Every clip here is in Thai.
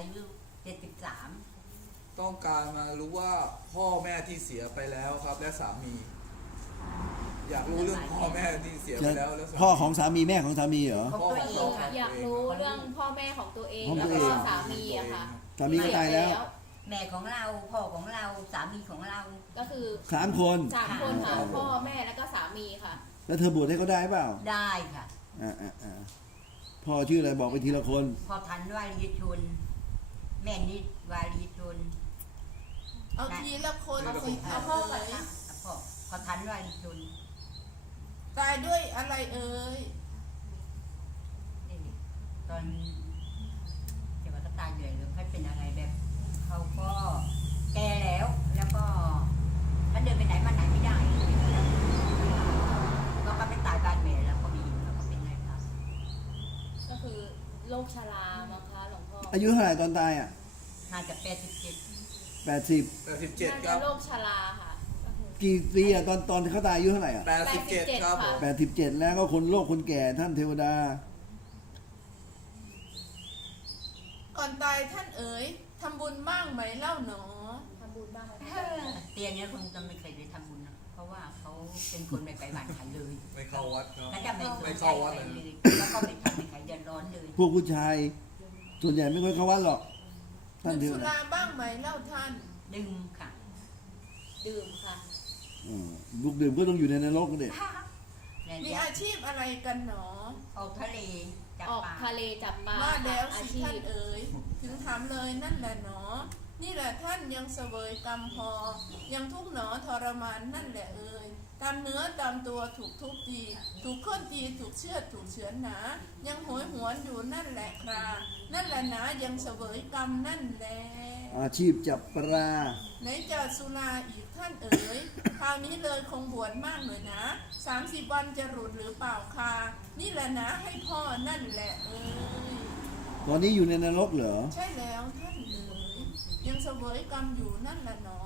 อายุ73ต้องการมารู้ว่าพ่อแม่ที่เสียไปแล้วครับ และสามี อยากรู้เรื่องพ่อแม่ที่เสียไปแล้วและสามี พ่อของสามีแม่ของสามีเหรอ ของตัวเองค่ะ อยากรู้เรื่องพ่อแม่ของตัวเอง ของ แล้ ตัว ว ก็ เอง สามีอะค่ะ สามีก็ตายแล้ว แม่ของเราพ่อของเราสามีของเรา ก็คือ 3 คน 3 คนค่ะพ่อแม่แล้วก็สามีค่ะ แล้วเธอบวชให้เขาได้เปล่า ได้ค่ะ พ่อชื่ออะไรบอกไปทีละคน พ่อทันวารีชนแม่นิดวารีชน เอาทีละคน เอา สิ พ่อก่อนค่ะพ่อทันวารีชน ตายด้วยอะไรเอ่ย ตอนเดี๋ยวก็ตายเลยหรือเขาเป็นอะไรแบบเขาก็แก่แล้วแล้วก็ถ้าเดินไปไหนมาไหนไม่ได้ก็ไปตายบ้านแม่แล้วก็มีแล้วก็เป็นไงคะ ก็คือโรคชรามั้งคะหลวงพ่อ อายุเท่าไหร่ตอนตายอ่ะ น่าจะ87 80 87 ครับ โรคชราค่ะก็คือ กี่ปีอ่ะตอนที่เขาตายอายุเท่าไหร่อ่ะ 87 ครับผม 87 แล้วก็คนโลกคนแก่ท่านเทวดา ก่อนตายท่านเอ๋ยทำบุญบ้างไหมเล่าหนอ ทำบุญบ้างไหม เตียงเนี้ยคงจะไม่เคยได้ทำบุญนะเพราะว่าเขาเป็นคนไม่ไปบ้านใครเลย ไม่เข้าวัดครับ ก็จะไม่ ไม่เข้าวัดเลย แล้วก็ไม่ทำให้ใครเดือดร้อนเลย พวกผู้ชายส่วนใหญ่ไม่ค่อยเข้าวัดหรอกท่านเท ดื่ม ว สุ ดา ราบ้างไหมเล่าท่าน ดื่มค่ะ ดื่มค่ะ ลูกดื่มก็ต้องอยู่ในนรกกันเด็ก มีอาชีพอะไรกันหนอ ออกทะเลจับ ออก ปลา ทะเลจับปลา ว่าแล้ว อา สิ ชี ท่าน พ เอ๋ยถึงถามเลยนั่นแหละหนอ นี่แหละท่านยังเสวยกรรมพอ ยังทุกข์หนอทรมานนั่นแหละเอ๋ยตามเนื้อตามตัวถูกทุบตีถูกค้นตีถูกเชือดถูกเฉือนหนา ยังโหยหวนอยู่นั่นแหละครานั่นแหละหนายังเสวยกรรมนั่นแหละ อาชีพจับปลา ไหนจะสุราอีกท่านเอ๋ย คราวนี้เลยคงบวชมากหน่อยนะ30 วันจะหลุดหรือเปล่าคะนี่แหละนะให้พ่อนั่นแหละเอ๋ย ตอนนี้อยู่ในนรกเหรอ ใช่แล้วท่านเอ๋ยยังเสวยกรรมอยู่นั่นแหละหนอ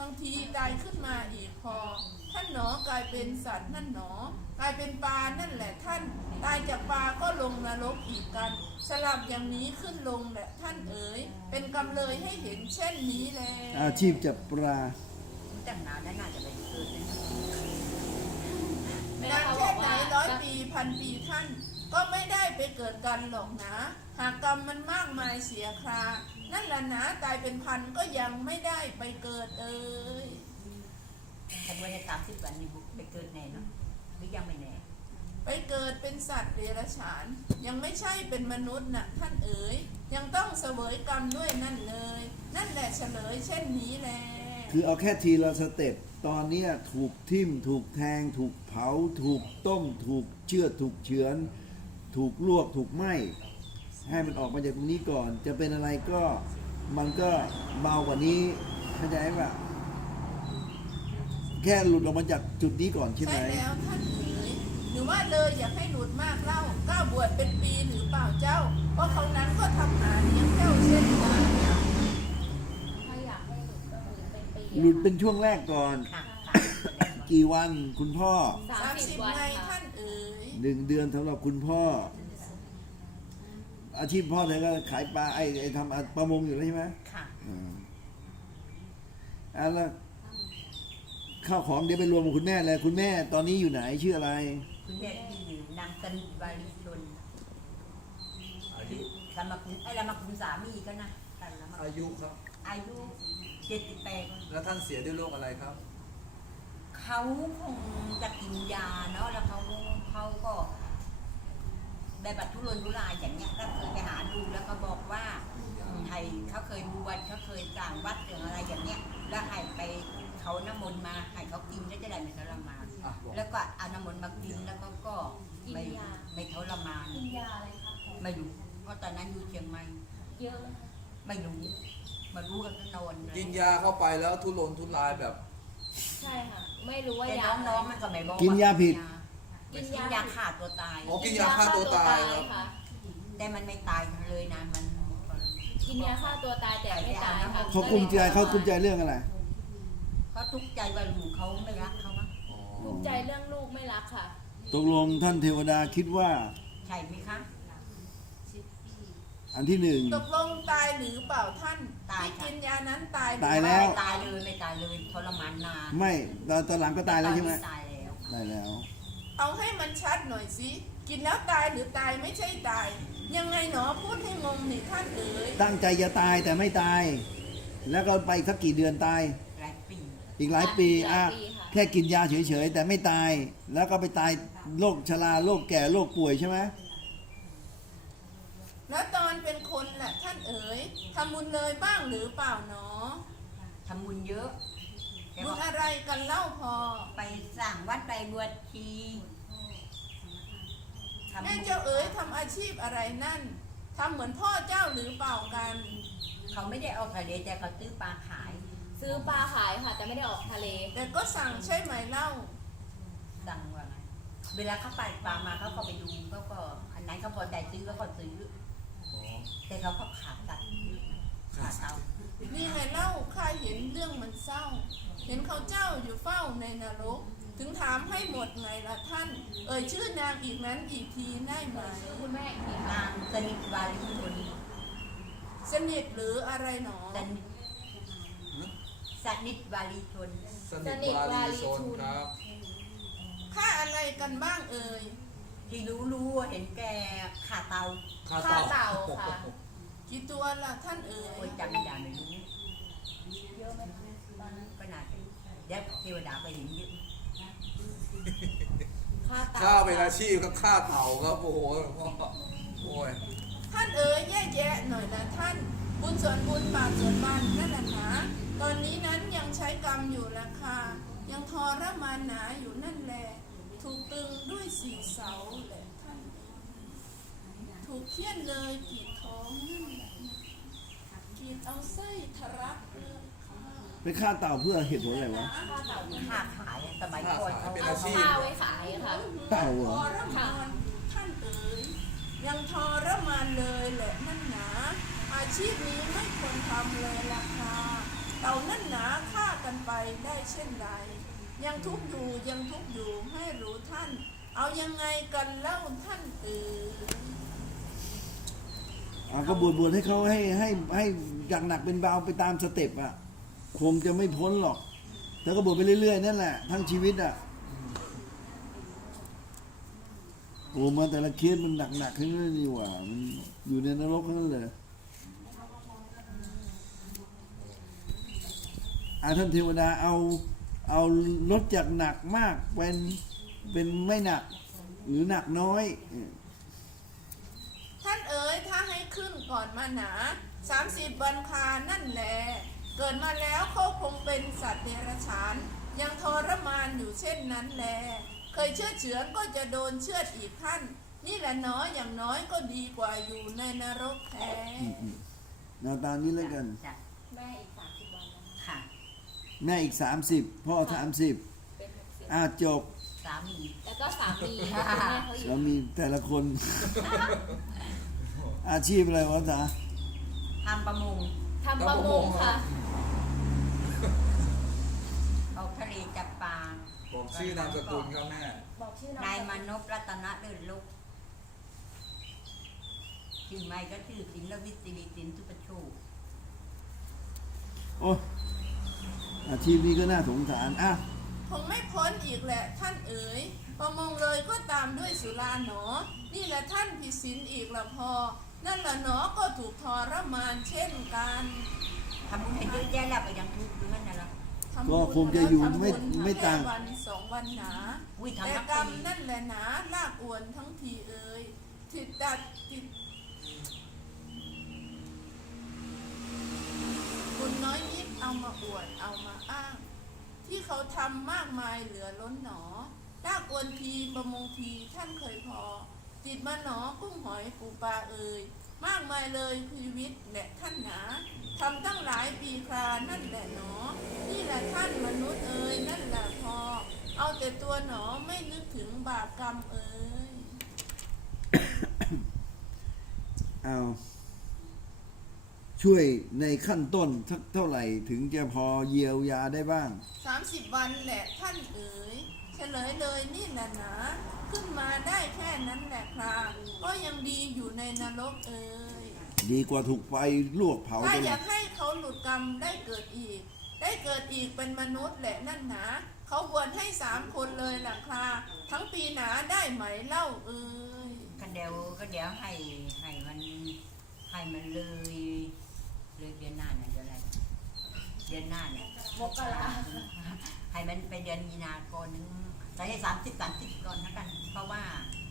บางทีตายขึ้นมาอีกพอ ท่านหนอกลายเป็นสัตว์นั่นหนอกลายเป็นปลานั่นแหละท่าน ตายจากปลาก็ลงนรกอีกกัน สลับอย่างนี้ขึ้นลงแหละท่านเอ๋ยเป็นกรรมเลยให้เห็นเช่นนี้แล อาชีพจับปลา ตั้งนานแล้วน่าจะไปเกิดนะ แม่ นาน เขาบ แค่ อก ไหน ว่า 100 ปี1,000 ปีท่าน ก็ไม่ได้ไปเกิดกันหรอกนะ หากกรรมมันมากมายเสียครา นั่นแหละนะตายเป็นพันก็ยังไม่ได้ไปเกิดเอ่ย แต่เมื่อใน30 วันนี้ไปเกิดแน่เนาะหรือยังไม่แน่ ไปเกิดเป็นสัตว์เดรัจฉาน ยังไม่ใช่เป็นมนุษย์นะท่านเอ๋ยยังต้องเสวยกรรมด้วยนั่นเลย นั่นแหละเฉลยเช่นนี้แหละ คือเอาแค่ทีละสเต็ปตอนเนี้ยถูกทิ่มถูกแทง ถูกเผา ถูกต้ม ถูกเชือดถูกเฉือน ถูกลวกถูกไหม้ให้มันออกมาจากตรงนี้ก่อน จะเป็นอะไรก็มันก็เบากว่านี้เข้าใจป่ะแค่หลุดออกมาจากจุดนี้ก่อนใช่ไหม ใช่แล้วท่านเอ๋ยหรือว่าเลยอยากให้หลุดมากเล่าก้าวบวชเป็นปีหรือเปล่าเจ้า เพราะเขานั้นก็ทำหาเลี้ยงเจ้าเช่นกัน ถ้าอยากให้หลุดก็คือเป็นปี หลุดเป็นช่วงแรกก่อน ค่ะ กี่วันคุณพ่อ 30 วัน ไง ค่ะ ท่านเอ๋ย 1 เดือนสำหรับคุณพ่อ อาชีพพ่อเนี่ยก็ขายปลาไอ้ทำประมงอยู่แล้วใช่ไหม ค่ะ แล้วข้าวของเดี๋ยวไปรวมกับคุณแม่เลยคุณแม่ตอนนี้อยู่ไหนชื่ออะไร คุณแม่ที่อยู่นางสนิทวารีชน อายุ สมาคุณไอ้ละมาคุณสามีก็นะแต่ละมา อายุครับ อายุ78 แล้วท่านเสียด้วยโรคอะไรครับ เขาคงจะกินยาเนาะแล้วเขาก็แบบทุรนทุรายอย่างเงี้ยก็เคยไปหาดูแล้วก็บอกว่าไทยเขาเคยบวชเขาเคยสร้างวัดเรื่องอะไรอย่างเงี้ยแล้วให้ไปเขาน้ำมนต์มาให้เขากินแล้วจะได้ไม่ทรมาน อ่ะบอก แล้วก็เอาน้ำมนต์มากินแล้วเขาก็ไม่ทรมาน กินยาอะไรคะ ไม่รู้เพราะตอนนั้นอยู่เชียงใหม่ เยอะไหมคะ ไม่รู้มารู้กันก็นอนเลย กินยาเข้าไปแล้วทุรนทุรายแบบ ใช่ค่ะ ไม่รู้ว่า แต่ ยา น้องๆมันก็ไม่บอก กินยาผิด กินยาฆ่าตัวตาย อ๋อกินยาฆ่าตัวตายครับ ค่ะ แต่มันไม่ตายเลยนะมัน กินยาฆ่าตัวตายแต่ไม่ตายค่ะ เขากุ้มใจเรื่องอะไร เขาทุกข์ใจว่าลูกเขาไม่รักเขามั้ง ภูมิใจเรื่องลูกไม่รักค่ะ ตกลงท่านเทวดาคิดว่า ใช่ไหมคะ อันที่ ตกลงตาย หรือเปล่าท่าน ตาย ที่ ค่ะ กินยานั้นตายหรือ ตายแล้ว ไม่ตายเลยไม่ตายเลยทรมานนาน ไม่ตอนหลังก็ตายแล้วใช่ไหม ตายแล้ว ตายแล้ว เอาให้มันชัดหน่อยสิกินแล้วตายหรือตายไม่ใช่ตาย ยังไงหนอพูดให้งงนี่ท่านเอ๋ย ตั้งใจจะตายแต่ไม่ตาย แล้วก็ไปอีกสักกี่เดือนตาย หลายปี อีกหลายปี หลายปี อ่ะ ค่ะ แค่กินยาเฉยๆแต่ไม่ตาย แล้วก็ไปตายโรคชราโรคแก่โรคป่วยใช่ไหม แล้วตอนเป็นคนแหละท่านเอ๋ยทำบุญเลยบ้างหรือเปล่าหนอ ทำบุญเยอะแต่ บุญ ว่า อะไรกันเล่าพอ ไปสร้างวัดไปบวชชีทำ แม่เจ้าเอ๋ยทำอาชีพอะไรนั่นทำเหมือนพ่อเจ้าหรือเปล่ากัน เขาไม่ได้เอาทะเลแต่เขาซื้อปลาขาย ซื้อปลาขายค่ะ แต่ไม่ได้ออกทะเล แต่ก็สั่งใช่ไหมเล่า สั่งว่าไงเวลาเขาไปปลามาเขาก็ไปดูเขาก็อันไหนเขาพอใจซื้อเขาก็ซื้อ อ๋อ แต่เขาก็ขาดตัดขาดเตา นี่ไงเล่าข้าเห็นเรื่องมันเศร้า เห็นเขาเจ้าอยู่เฝ้าในนรก ถึงถามให้หมดไงล่ะท่าน เอ่ยชื่อนางอีกนั้นอีกทีได้ไหม คุณแม่อีกที นางสนิทวาลีชน สนิทหรืออะไรหนอ สนิทสนิทวาลีชน สนิทวารีชนครับ ค่าอะไรกันบ้างเอ่ย ที่รู้เห็นแกขาเตา ค่า ค่า เต่า เต่าค่ะ กี่ตัวล่ะท่านเอ่ โอ้ ย ยจำไม่ได้ไม่รู้ เยอะไหมคะตอนนั้น ก็น่าจะเดี๋ยวเทวดาไปเห็นเยอะ ค่าเต่า ข้าเป็นอาชีพก็ฆ่าเต่าครับโอ้โหหลวงพ่อโอ้ย ท่านเอ๋ยแยกแยะหน่อยนะท่าน บุญส่วนบุญบาปส่วนบาปนั่นแหละนะตอนนี้นั้นยังใช้กรรมอยู่ราคายังทรมานหนาอยู่นั่นแหละถูกตึงด้วยสี่เสาแหละท่านถูกเคี่ยนเลยกรีดท้องนั่นแหละกรีดเอาไส้ทะลักเลยค่ะ ไปฆ่าเต่าเพื่อเหตุผลอะไรวะ ค่าเต่า ค้าขายสมัยก่อนเขา เป็น เอา อาชีพ ข้าวไว้ขายค่ะ เต่าเหรอ ทรมานท่านเอ๋ยยังทรมานเลยแหละนั่นหนาอาชีพนี้ไม่ควรทำเลยล่ะค่ะเต่านั่นหนาฆ่ากันไปได้เช่นใดยังทุกข์อยู่ยังทุกข์อยู่ให้รู้ท่าน เอายังไงกันเล่าท่านเอ๋ย ก็บวชให้เขาให้จากหนักเป็นเบาไปตามสเต็ปอ่ะคงจะไม่พ้นหรอกแล้วก็บวชไปเรื่อยๆนั่นแหละทั้งชีวิตอ่ะโอ้มาแต่ละเคสมันหนักๆทั้งนั้นนี่หว่ามันอยู่ในนรกทั้งนั้นเลยท่านเทวดาเอาลดจากหนักมากเป็นไม่หนักหรือหนักน้อย ท่านเอ๋ยถ้าให้ขึ้นก่อนมาหนา30 วันคานั่นแหละเกิดมาแล้วเขาคงเป็นสัตว์เดรัจฉานยังทรมานอยู่เช่นนั้นแลเคยเชื่อเฉือนก็จะโดนเชือดอีกท่าน นี่แหละน้อยอย่างน้อยก็ดีกว่าอยู่ในนรกแท้ แนวตามนี้แล้วกัน จ้ะ แม่อีก30 วันนะ ค่ะ แม่อีก30พ่อ30 เป็น60 จบ สามี แล้วก็สามีคุณแม่เขาอยู่ แล้วมีแต่ละคน อาชีพอะไรวะจ๊ะ ทำประมง ทำประมงค่ะ ออกทะเลจับปลา บอกชื่อนามสกุลครับแม่ บอกชื่อน้อง นายมานพรัตนเดินลุกชื่อไม่ก็ชื่อศิลวิทย์สิริสินทุปโชค โอ้อาชีพนี้ก็น่าสงสารคงไม่พ้นอีกแหละท่านเอ๋ยประมงเลยก็ตามด้วยสุราหนอ นี่แหละท่านผิดศีลอีกละพอ นั่นแหละหนอก็ถูกทรมานเช่นกัน ทำบุญให้เยอะแยะแล้วก็ยังทุกข์อยู่นั่นน่ะเหรอ ทำ ก็ บุญ คงจะอยู่ แล้วทำบุญ ไม่ต่าง แค่วัน2 วันหนา อุ้ยทำ แต่ นัก กรรม ปี นั่นแหละหนาลากอวนทั้งทีเอ๋ยติดตัดติดบุญน้อยนิดเอามาอวดเอามาอ้าง ที่เขาทำมากมายเหลือล้นหนอลากอวนทีประมงทีท่านเคยพอ ติดมาหนอกุ้งหอยปูปลาเอ่ยมากมายเลยชีวิตแหละท่านหนาทำตั้งหลายปีครานั่นแหละหนอ นี่แหละท่านมนุษย์เอ่ยนั่นแหละพอ เอาแต่ตัวหนอไม่นึกถึงบาปกรรมเอ่ย เอาช่วยในขั้นต้นสักเท่าไหร่ถึงจะพอเยียวยาได้บ้าง 30 วันแหละท่านเอ๋ยเฉลยเลยนี่แหละหนาขึ้นมาได้แค่นั้นแหละครับก็ยังดีอยู่ในนรกเอ่ย ดีกว่าถูกไฟลวกเผา ถ้า ไป อ เลย ยากให้เขาหลุดกรรมได้เกิดอีก ได้เกิดอีกเป็นมนุษย์แหละนั่นหนาเขาบวชให้3 คนเลยล่ะคราทั้งปีหนาได้ไหมเล่าเอ่ย ก็เดี๋ยวให้มันเลยเดือนหน้าเนี่ยเดือนอะไรเดือนหน้าเนี่ย มกรา ให้มันไปเดือนมีนาคมนึงแต่ให้30ก่อนนะกัน เพราะว่า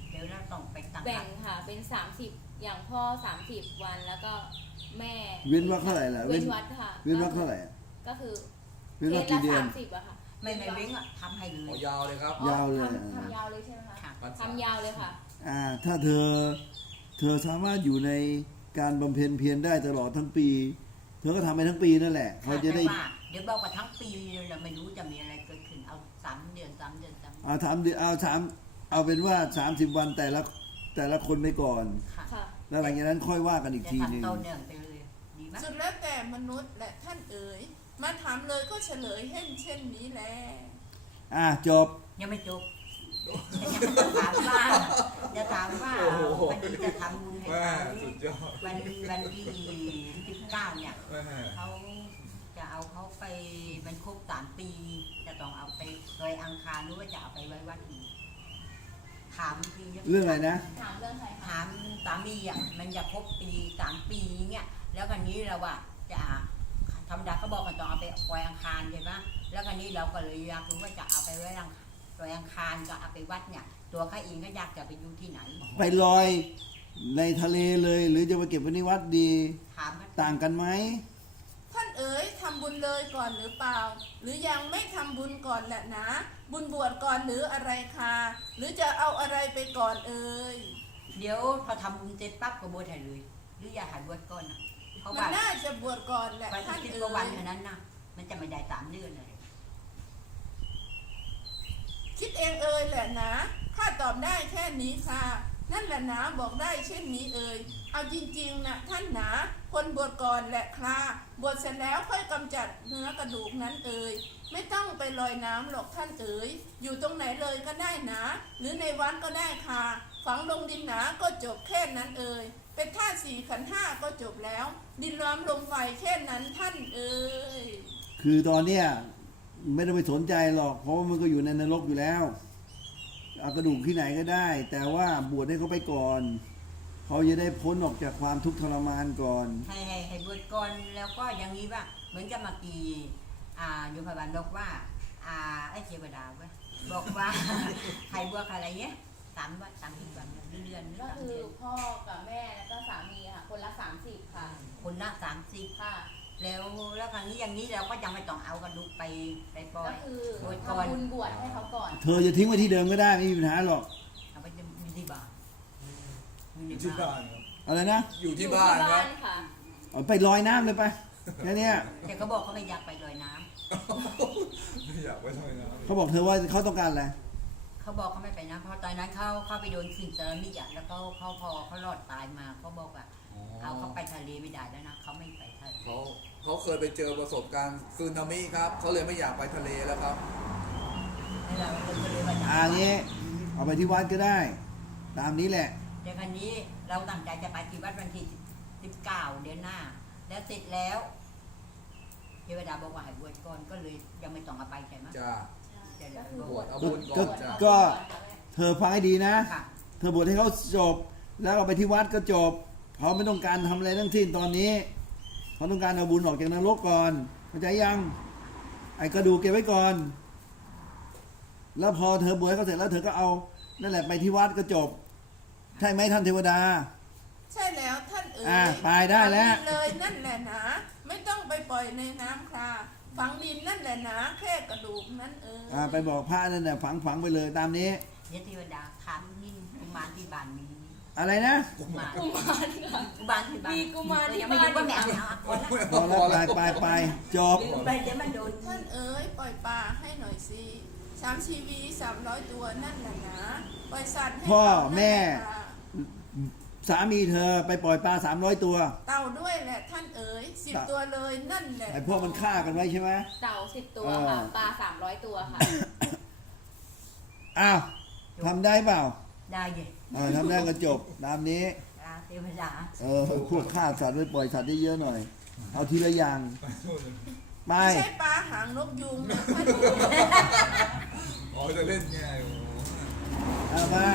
เดี๋ยวเราต้องไปตั้ง แบ่ วั ง ด ค่ะเป็น 30 อย่างพ่อ 30 วันแล้วก็แม่ เว้นวรรคเท่าไหร่ล่ะ เว้นวัดค่ะ เว้นวรรคเท่าไหร่ ก็คือ เว้นวรรคกี่เดือน 30อะค่ะ ไม่เว้งอ่ะทำให้เล เอา ย ยาวเลยครับ ยาวเลย ทำยาวเลยใช่ไหมคะ ค่ะ พรรษา ทำยาวเลยค่ะ ถ้าเธอสามารถอยู่ในการบำเพ็ญเพียรได้ตลอดทั้งปี เธอก็ทำไปทั้งปีนั่นแหละเขาจะได้ แต่ว่าเดี๋ยวบอกว่าทั้งปีเราไม่รู้จะมีอะไรเกิดขึ้นเอา3 เดือนเอาเป็นว่า 30 วันแต่ละคนไปก่อน ค่ะ ค่ะ แล้วหลังจากนั้นค่อยว่ากันอีก จะ ทีหนึง ทำต่อเนื่องไปเลยดีไหม สุดแล้วแต่มนุษย์และท่านเอ๋ยมาถามเลยก็เฉลยเช่นนี้แหละ จบ ยังไม่จบจะถามว่าวันนี้จะทำบุญให้ แม่ เขา สุดยอด วันที่19เนี่ย แม่ เขาจะเอาเขาไปมันครบ3 ปี จะต้องเอาไปโดยอังคารหรือว่าจะเอาไปไว้วัดอีกถามที เรื่องอะไรนะ ถามเรื่องใครคะ ถามสามีอ่ะมันจะครบ3 ปีเนี่ยแล้วกันนี้เราอะจะธรรมดาเขาบอกกันต้องเอาไปปล่อยอังคารใช่ไหมแล้วกันนี้เราก็เลยอยากรู้ว่าจะเอาไปไว้ปล่อยอังคารก็เอาไปวัดเนี่ยตัวเขาเองก็อยากจะไปอยู่ที่ไหน ไปลอยในทะเลเลย หรือจะไปเก็บไว้ในวัดดี ถาม ต่างกันไหม ท่านเอ๋ยทำบุญเลยก่อนหรือเปล่า หรือยังไม่ทำบุญก่อนแหละนะ บุญบวชก่อนหรืออะไรคะหรือจะเอาอะไรไปก่อนเอ๋ย เดี๋ยวพอทำบุญเสร็จปั๊บก็บวชให้เลยหรืออย่าหาบวชก่อนนะเพราะ มัน ว่า น่าจะบวชก่อนแหละ ไป ท่าน 10 เอ๋ กว่าวัน ย เท่านั้นนะมันจะไม่ได้3 เดือนเลย คิดเองเอ่ยแหละนะข้าตอบได้แค่นี้ค่ะ นั่นแหละนะบอกได้เช่นนี้เอ่ยเอาจริงๆนะท่านนะคนบวชก่อนแหละค่ะบวชเสร็จแล้วค่อยกำจัดเนื้อกระดูกนั้นเอ่ยไม่ต้องไปลอยน้ำหรอกท่านเอ๋ยอยู่ตรงไหนเลยก็ได้นะ หรือในวัดก็ได้ค่ะ ฝังลงดินหนาก็จบแค่นั้นเอ่ยเป็นธาตุ4 ขันธ์ 5ก็จบแล้ว ดินน้ำลมไฟแค่นั้นท่านเอ่ย คือตอนเนี้ยไม่ต้องไปสนใจหรอก เพราะว่ามันก็อยู่ในนรกอยู่แล้ว เอากระดูกที่ไหนก็ได้ แต่ว่าบวชให้เขาไปก่อน เขาจะได้พ้นออกจากความทุกข์ทรมานก่อน ให้บวชก่อนแล้วก็อย่างนี้ว่าเหมือนกับเมื่อกี้โยมพยาบาลบอกว่าไอ้เทวดาเว้ยบอกว่า ให้บวชอะไรเงี้ย3 วัน30 วันเดือนหรือ ก็ 3 คือ เดือน พ่อกับแม่แล้วก็สามีค่ะ คนละ 30 ค่ะ คนละ30 ค่ะ แล้วครั้งนี้อย่างนี้เราก็ยังไม่ต้องเอากระดูกไปปล่อ ก็ ย คือ โดยก่อน ทำบุญบวชให้เขาก่อน เธอจะทิ้งไว้ที่เดิมก็ได้ไม่มีปัญหาหรอก เอาไปอยู่ที่บ้านอยู่ใน อยู่ที่ บ้า บ้าน นครับ อะไรนะ อยู่ที่บ้านครับ ค่ะ เอาไปลอยน้ำเลยไปแค่เนี้ย แต่เขาบอกเขาไม่อยากไปลอยน้ำ ไม่อยากไว้ทำไมนะ เขาบอกเธอว่าเขาต้องการอะไร เขาบอกเขาไม่ไปนะเพราะตอนนั้นเขาไปโดนสิ่งเซรามิกอ่ะแล้วเขาพอเขารอดตายมาเขาบอกว่าเอาเขาไปทะเลไม่ได้แล้วนะเขาไม่ไปทะเล เขาเคยไปเจอประสบการณ์ซึนามิครับเขาเลยไม่อยากไปทะเลแล้วครับ แล้วเราก็เลยว่าจะ งี้ เอาไปที่วัดก็ได้ ตามนี้แหละ เดี๋ยวคันนี้เราตั้งใจจะไปที่วัดวันที่19 เดือนหน้า แล้วเสร็จแล้วเทวดาบอกว่าให้บวชก่อนก็เลยยังไม่ต้องเอาไปใช่ไหม จ้า เดี๋ยว ก็ เรา คือบ ว ว ช ช เอาบุญก่อนจ้ะ ก็ เธอฟังให้ดีนะ ค่ะ เธอบวชให้เขาจบ แล้วเอาไปที่วัดก็จบเขาไม่ต้องการทำอะไรทั้งสิ้นตอนนี้เขาต้องการเอาบุญออกจากนรกก่อนเข้าใจยังไอ้กระดูกเก็บไว้ก่อน แล้วพอเธอบวชให้เขาเสร็จแล้วเธอก็เอานั่นแหละไปที่วัดก็จบ ใช่ไหมท่านเทวดา ใช่แล้วท่านเอ๋ย ไปได้แล้ว ฝังดินเลยนั่นแหละนะไม่ต้องไปปล่อยในน้ำค่ะฝังดินนั่นแหละนะแค่กระดูกนั่นเอ๋ย ไปบอกพระนั่นน่ะฝังไปเลยตามนี้ เดี๋ยวเทวดาถามนี่กุมารที่บ้านมี อะไรนะ กุมาร กุมารค่ะ กุมารที่บ้าน มีกุมารที่ ยังไม่รู้ว่าแม่ บ้าน เอาคนละ พอแล้วไปจบ ลืมไปเดี๋ยวมันโดน ท่านเอ๋ยปล่อยปลาให้หน่อยสิ3 ชีวี300 ตัวนั่นแหละนะปล่อยสัตว์ให้ พ่อ เต่านั่น แม่ หละค่ะ สามีเธอไปปล่อยปลา300 ตัว เต่าด้วยแหละท่านเอ๋ย10 ตัวเลยนั่นแหละ ไอ้พวกมันฆ่ากันไว้ใช่ไหม เต่า10 ตัวค่ะ ปลา300 ตัวค่ะ อ้าวทำได้เปล่า ได้เย่ ทำได้ก็จบตามนี้ เส วดา พวกฆ่าสัตว์ไปปล่อยสัตว์ได้เยอะหน่อย เอาทีละอย่าง ไป ไม่ใช่ปลาหางนกยูงนะท่าน อ๋อจะเล่นไงโอ้ เอามา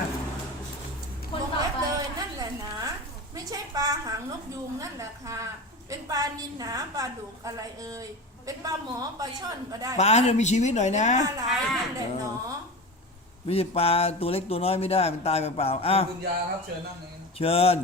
คน วง ต่อ เล็บ ไป เลยนั่นแหละนะไม่ใช่ปลาหางนกยูงนั่นแหละค่ะเป็นปลานิลหนาปลาดุกอะไรเอ่ยเป็นปลาหมอปลาช่อนก็ได้ ปลาเนี่ยมีชีวิตหน่อย เป็น นะ ปลาไหลนั่นแหละหนอ ไม่ใช่ปลาตัวเล็กตัวน้อยไม่ได้ มันตายเปล่าๆอ้าว คุณยาครับเชิญนั่งเลย เชิญ